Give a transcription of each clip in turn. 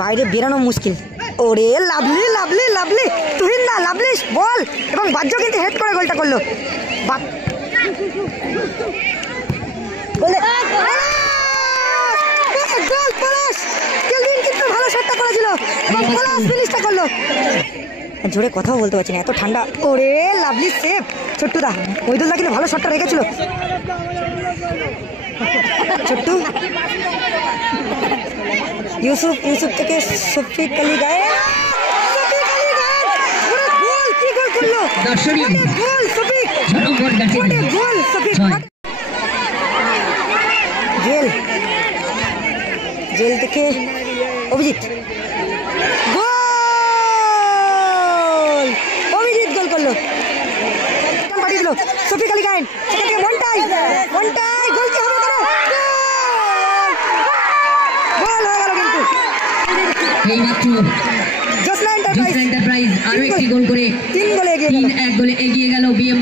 বাইরে বেরানো মুশকিল। ওরে লাভলি লাভলি লাভলি, তুহিন না লাভলি বল, এবং বাহ্য কিন্তু হেড করে গোলটা করলো। কিন্তু ভালো শটটা করেছিল এবং পলাশ ফিনিশটা করলো। জোরে কথাও বলতে পারছি না, এত ঠান্ডা। ওরে লাভলি সেভ ছোট্টুদা, মহিদুলদা কিন্তু ভালো শটটা রেখেছিল। ছোট্টু ইউসুফ থেকে শফিক আলী গায়ে জেল থেকে অভিজিৎ গোল করলো, পাঠিয়ে দিল শফিক আলী গায়েন। সেখান থেকে মন্টাই গোল কি হবে, গোল হয়ে গেল কিন্তু। এইমাত্র জোসনা এন্টারপ্রাইজ আরো একটি গোল করে 3-1 গোলে এগিয়ে গেল বিএম।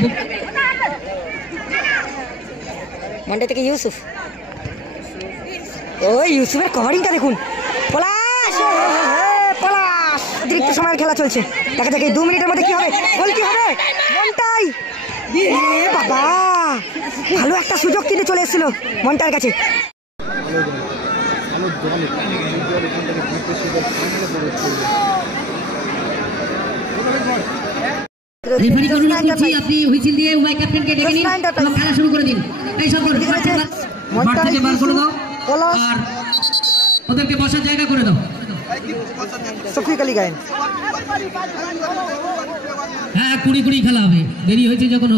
মন্টাই থেকে ইউসুফ, ওই ইউসুফের কভারিংটা দেখুন। পলাশ অতিরিক্ত সময়ের খেলা চলছে, দেখা যাক এই 2 মিনিটের মধ্যে কি হবে, গোল কি হবে। মন্টাই বাবা, ভালো একটা সুযোগ কিন্তু চলে এসেছিল মন্টার কাছে। রেফারি করুন, আপনি হুইসেল দিয়ে উভয় ক্যাপ্টেনকে ডেকে নিন এবং খেলা শুরু করে দিন। এই সব মাঠ থেকে বার করে দাও আর ওদেরকে বসার জায়গা করে দাও। শফিক আলী গায়েন, হ্যাঁ 20 খেলা হবে, দেরি হয়েছে যখন।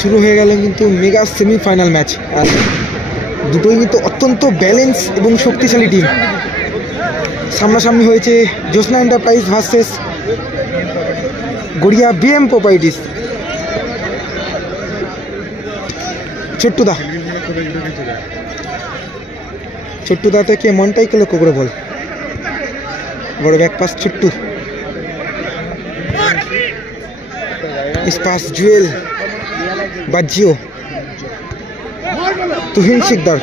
শুরু হয়ে গেল কিন্তু মেগা সেমিফাইনাল ম্যাচ, আর দুটোই কিন্তু অত্যন্ত ব্যালেন্স এবং শক্তিশালী টিম। সামনাসামনি হয়েছে Josna enterprise versus Garia BM properties. ছোট্টুদা থেকে মন্টাইকে লক্ষ্য করে বল, বড় back pass Chhottu, pass Jewel বাজিও, তুহিন শিকদার,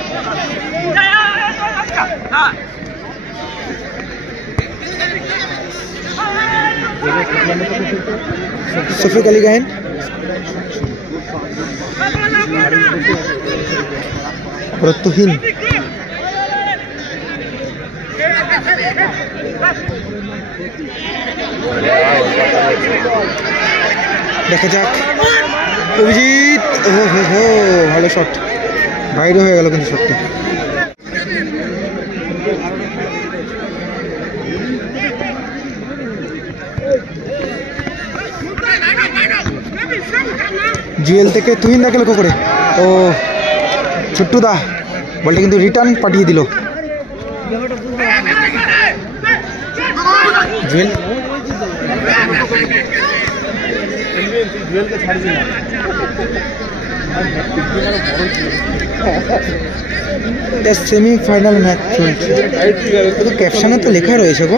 শফিক আলী গায়েন, তুহিন, দেখা যাক অভিজিৎ, ভালো শট, বাইরে হয়ে গেল কিন্তু শটটা। জুয়েল থেকে তুহিন দাকে লক্ষ্য করে, ও ছোট্টুদা বলটা কিন্তু রিটার্ন পাঠিয়ে দিল। জুয়েল সেমিফাইনাল ম্যাচ চলছে, ক্যাপশনে তো লেখা রয়েছে গো,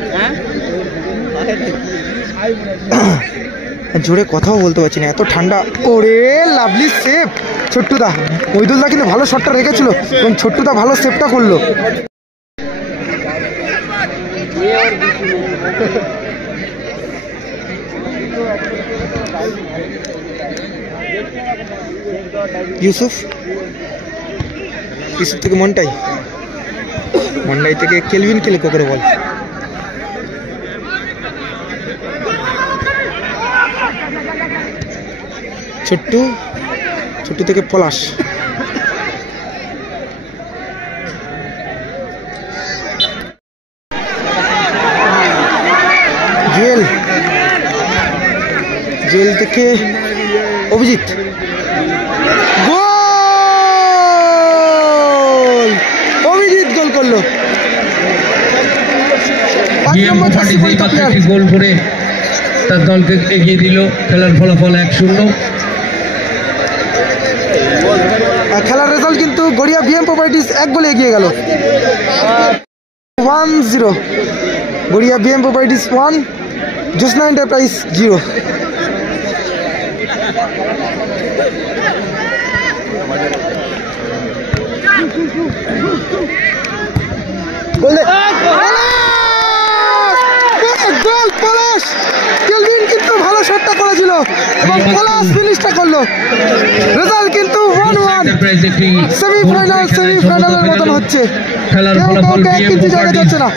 জোরে কথাও বলতে পারছি না, এত ঠান্ডা। ওরে লাভলি সেভ ছোট্টুদা, মহিদুলদা কিন্তু ভালো শটটা রেখেছিল এবং ছোট্টুদা ভালো সেভটা করলো। ইউসুফ থেকে মন্টাই থেকে কেলভিনকে লক্ষ্য করে বল, ছোট্টু থেকে পলাশ, জুয়েল থেকে অভিজিৎ, গোল, অভিজিৎ গোল করলো। গোল করে তার দলকে এগিয়ে দিল, খেলার ফলাফল 1-0। খেলার রেজাল্ট কিন্তু গড়িয়া বিএম প্রপার্টিস 1 গোলে এগিয়ে গেল। 1-0 গড়িয়া বিএম প্রপার্টিস 1, জোসনা এন্টারপ্রাইজ 0। এবং পলাশ ফিনিশটা করলো। রেজাল্ট কিন্তু 1-1। সেমিফাইনালের মতন হচ্ছে, খেলার ফলাফল জায়গা যাচ্ছে না,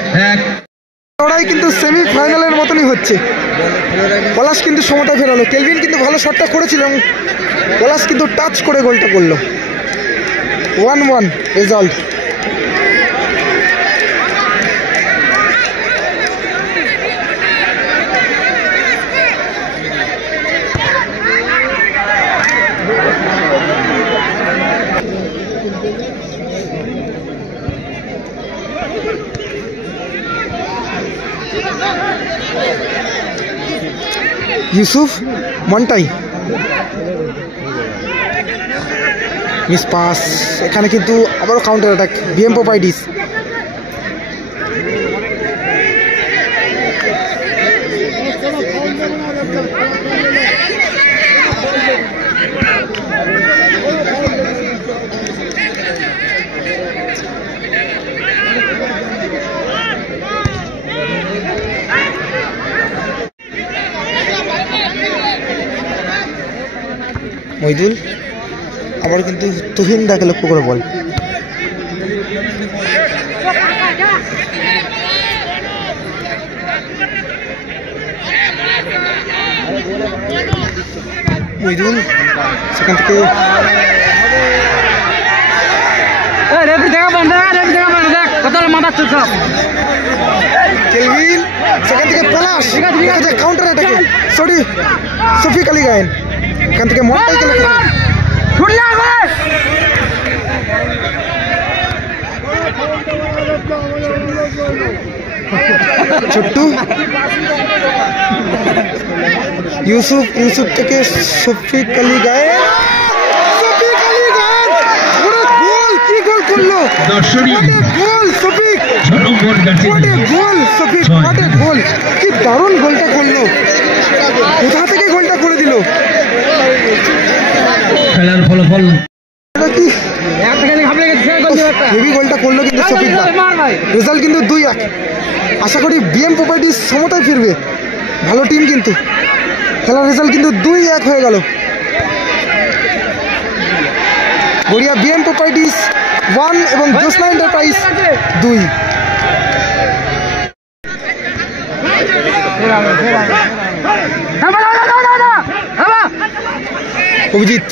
ওরাই কিন্তু সেমিফাইনালের মতনই হচ্ছে। পলাশ কিন্তু সমতায় ফেরালো, কেলভিন কিন্তু ভালো শটটা করেছিল এবং পলাশ কিন্তু টাচ করে গোলটা করলো। 1-1 রেজাল্ট। ইউসুফ মন্টাই মিস পাস, এখানে কিন্তু আবারও কাউন্টার অ্যাটাক বিএম পোপাইডিস। মইদুল আবার কিন্তু তুহিন দাকে লক্ষ্য করে বল। মইদুল সেখান থেকে কেলভিন, সেখান থেকে পলাশ, কাউন্টার অ্যাটাকে সরি শফিক আলী গায়েন, এখান থেকে মন্টাইকে লক্ষ্য করে ছোট্টু ইউসুফ থেকে শফিক আলী গায়েন, গোল, কি গোল করলো, গোল শফিক, গোল শফিক, গোল, কি দারুণ গোলটা করলো, কোথা থেকে গোলটা করে দিল। খেলার ফলাফল হেভি গোলটা করলো কিন্তু শফিক দা। রেজাল্ট কিন্তু 2-1। আশা করি বিএম প্রপার্টিস সমতায় ফিরবে, ভালো টিম কিন্তু। খেলার রেজাল্ট কিন্তু 2-1 হয়ে গেল। গড়িয়া বিএম প্রপার্টিস 1 এবং জ্যোৎস্না এন্টারপ্রাইজ 2। অভিজিৎ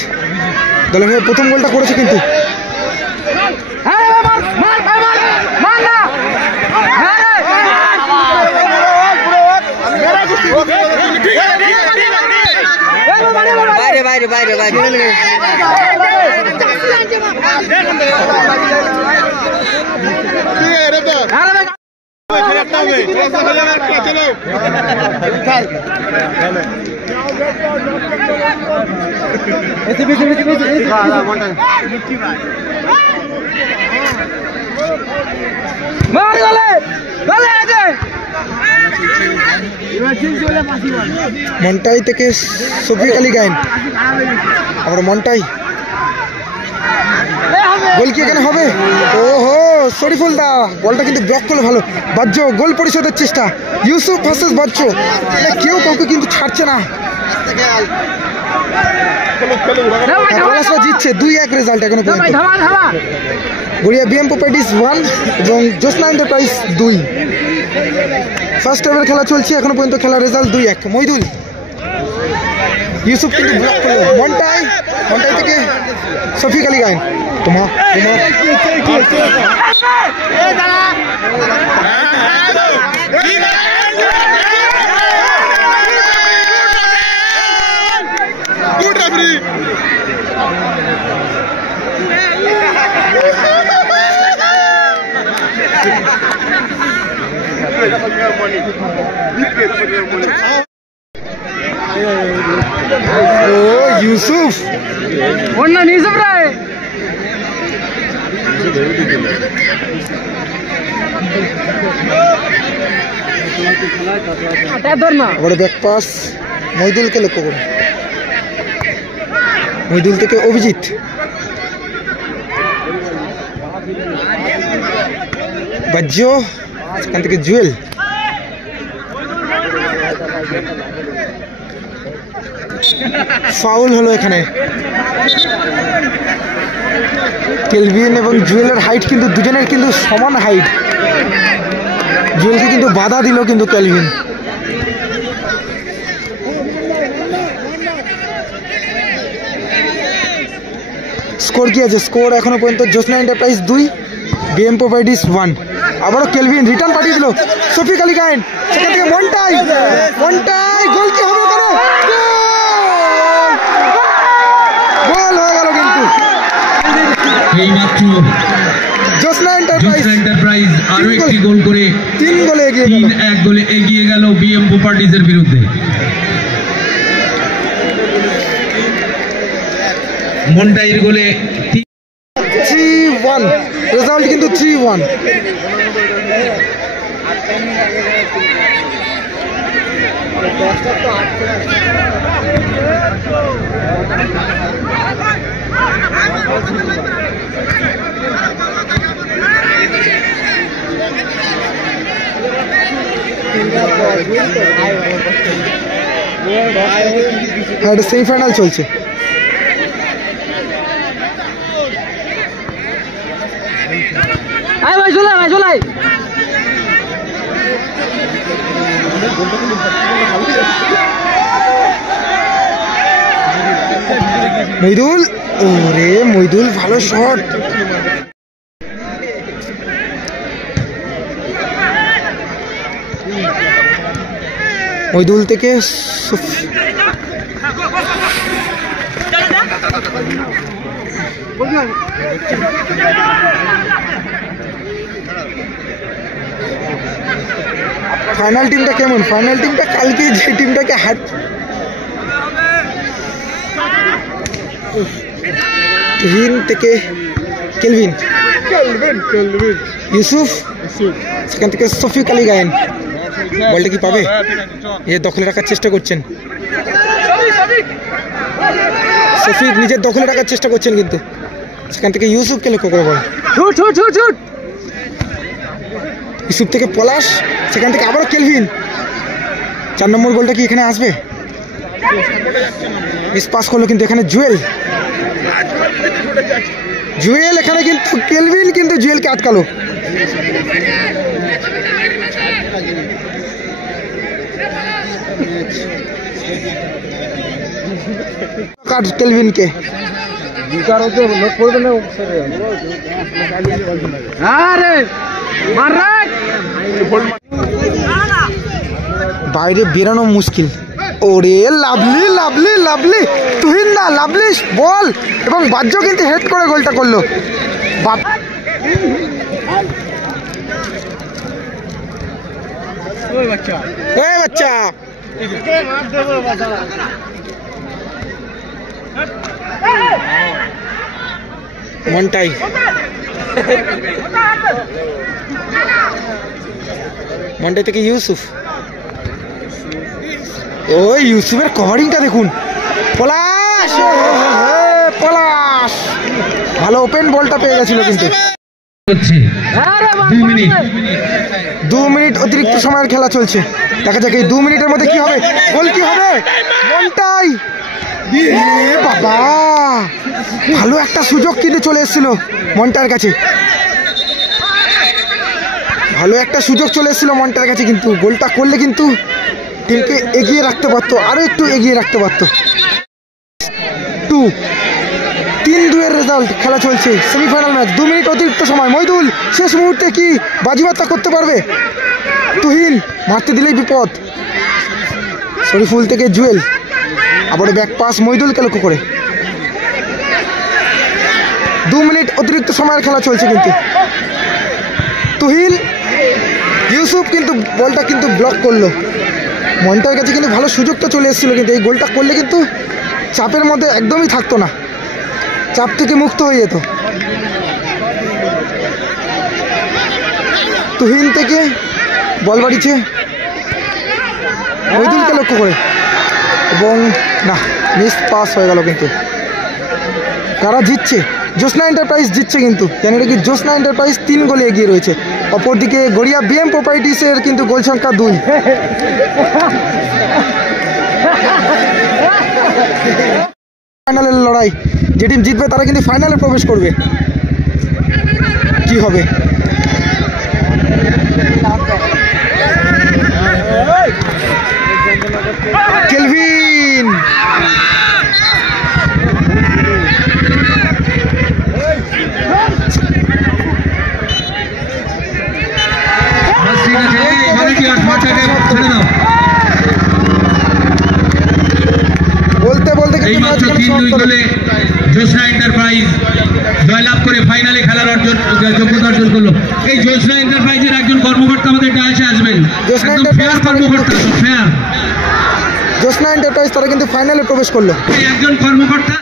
দলের হয়ে প্রথম গোলটা করেছে কিন্তু বাইরে বাইরে বাইরে মন্টাই থেকে শফিক আলী গায়েন, আবার মন্টাই, গোল কি এখানে হবে? ওহো শরীফুল দা বলটা কিন্তু ব্লক করলো ভালো। বাহ্য গোল পরিশোধের চেষ্টা, ইউসুফ ভার্সেস বাহ্য, কেউ কাউকে কিন্তু ছাড়ছে না। পলাশরা জিতছে 2-1 রেজাল্ট এখনো পর্যন্ত। গড়িয়া বিএম প্রপার্টিস 1 এবং জ্যোৎস্না এন্টারপ্রাইজ 2। ফার্স্ট হাফের খেলা চলছে এখনো পর্যন্ত, খেলার রেজাল্ট 2-1। মইদুল, ইউসুফ কিন্তু ব্লক করলো, মন্টাই থেকে শফিক আলী গায়েন, তোমার ইউসুফ আবার ব্যাক পাস মইদুলকে লক্ষ্য করুন, মইদুল থেকে অভিজিৎ, বাহ্য সেখান থেকে জুয়েল, ফাউল হলো এখানে। কেলভিন এবং জুয়েলের হাইট কিন্তু দুজনের কিন্তু সমান হাইট। জুয়েলকে কিন্তু বাধা দিল কিন্তু কেলভিন। স্কোর কি আছে? স্কোর এখনো পর্যন্ত জ্যোৎস্না এন্টারপ্রাইজ 2, বিএম প্রপার্টিস 1। আবারও কেলভিন রিটার্ন পাঠিয়ে দিল শফিক আলী গায়েন, সেখান থেকে মন্টাই গোল কি হবে ওখানে? গোল হয়ে গেল কিন্তু এইমাত্র জ্যোৎস্না এন্টারপ্রাইজ আরো একটি গোল করে 3 গোলে এগিয়ে গেল। 3-1 গোলে এগিয়ে গেল বিএম প্রপার্টিজের বিরুদ্ধে। মন্টাইর গোলে 3-1 রেজাল্ট কিন্তু 3-1। হ্যাঁ, এটা সেমিফাইনাল চলছে। মইদুল, ওরে মইদুল ভালো শট। মইদুল থেকে ফাইনাল টিমটা কেমন? ফাইনাল টিমটা কালকে যে টিমটাকে তুহিন থেকে কেলভিন, ইউসুফ, সেখান থেকে শফিক আলী গায়েন। বলটা কি পাবে? এ দখলে রাখার চেষ্টা করছেন, শফিক নিজের দখলে রাখার চেষ্টা করছেন, কিন্তু সেখান থেকে ইউসুফকে লক্ষ্য করে বল। ইউসুফ থেকে পলাশ, সেখান থেকে আবারও কেলভিন। 4 নম্বর গোলটা কি এখানে আসবে? মিস পাস করলো কিন্তু এখানে জুয়েল এখানে কিন্তু কেলভিন কিন্তু জুয়েলকে আটকালো। কেলভিনকে বাইরে বেরোনো মুশকিল। ওরে লাভলি লাভলি লাভলি তুহিন দা, লাভলি বল, এবং বাজ্য কিন্তু হেড করে গোলটা করলো। বাচ্চা মন্টাই, মন্টাই থেকে ইউসুফ। ওই ইউসুফের কভারিংটা দেখুন। পলাশ, পলাশ ভালো ওপেন বলটা পেয়ে গেছিল কিন্তু। 2 মিনিট অতিরিক্ত সময়ের খেলা চলছে। দেখা যাক এই 2 মিনিটের মধ্যে কি হবে, গোল কি হবে। মন্টাই, বাবা ভালো একটা সুযোগ কিন্তু চলে এসেছিল মন্টার কাছে, ভালো একটা সুযোগ চলে এসেছিল মন্টার কাছে, কিন্তু গোলটা করলে কিন্তু টিমকে এগিয়ে রাখতে পারতো, আরো একটু এগিয়ে রাখতে পারতো। 3-2 এর রেজাল্ট। খেলা চলছে সেমিফাইনাল ম্যাচ। 2 মিনিট অতিরিক্ত সময়। মইদুল শেষ মুহূর্তে কি বাজিমাতটা করতে পারবে? তুহিন মারতে দিলেই বিপদ। শরীফুল থেকে জুয়েল, আবারও ব্যাক পাস মইদুলকে লক্ষ্য করে। 2 মিনিট অতিরিক্ত সময়ের খেলা চলছে কিন্তু। তুহিন, ইউসুফ কিন্তু বলটা কিন্তু ব্লক করলো। মন্টার কাছে কিন্তু ভালো সুযোগটা চলে এসেছিল, কিন্তু এই গোলটা করলে কিন্তু চাপের মধ্যে একদমই থাকতো না, চাপ থেকে মুক্ত হয়ে যেত। তুহিন থেকে বল বাড়িছে মইদুলকে লক্ষ্য করে, এবং না, মিস পাস হয়ে গেল। কিন্তু কারা জিতছে? জ্যোৎস্না এন্টারপ্রাইজ জিতছে কিন্তু। জানি কি জ্যোৎস্না এন্টারপ্রাইজ 3 গোলে এগিয়ে রয়েছে। অপরদিকে গড়িয়া বিএম প্রপার্টিসের কিন্তু গোল সংখ্যা 2। ফাইনালের লড়াই, যে টিম জিতবে তারা কিন্তু ফাইনালে প্রবেশ করবে। কি হবে? কেলভিন ঠিক আছে, এবারে কি আর মাঠটাকে ছেড়ে দাও। বলতে বলতে এই কিন্তু মাত্র ম্যাচ 3-2 সমাপ্ত। গোলে জ্যোৎস্না এন্টারপ্রাইজ জয়লাভ করে ফাইনালে খেলার যোগ্যতা অর্জন করলো। এই জ্যোৎস্না এন্টারপ্রাইজের একজন কর্মকর্তা আমাদের ডায়াসে আসবেন, জ্যোৎস্না একদম ফেয়ার কর্মকর্তা, ফেয়ার। জ্যোৎস্না এন্টারপ্রাইজ তারা কিন্তু ফাইনালে প্রবেশ করলো। এই একজন কর্মকর্তা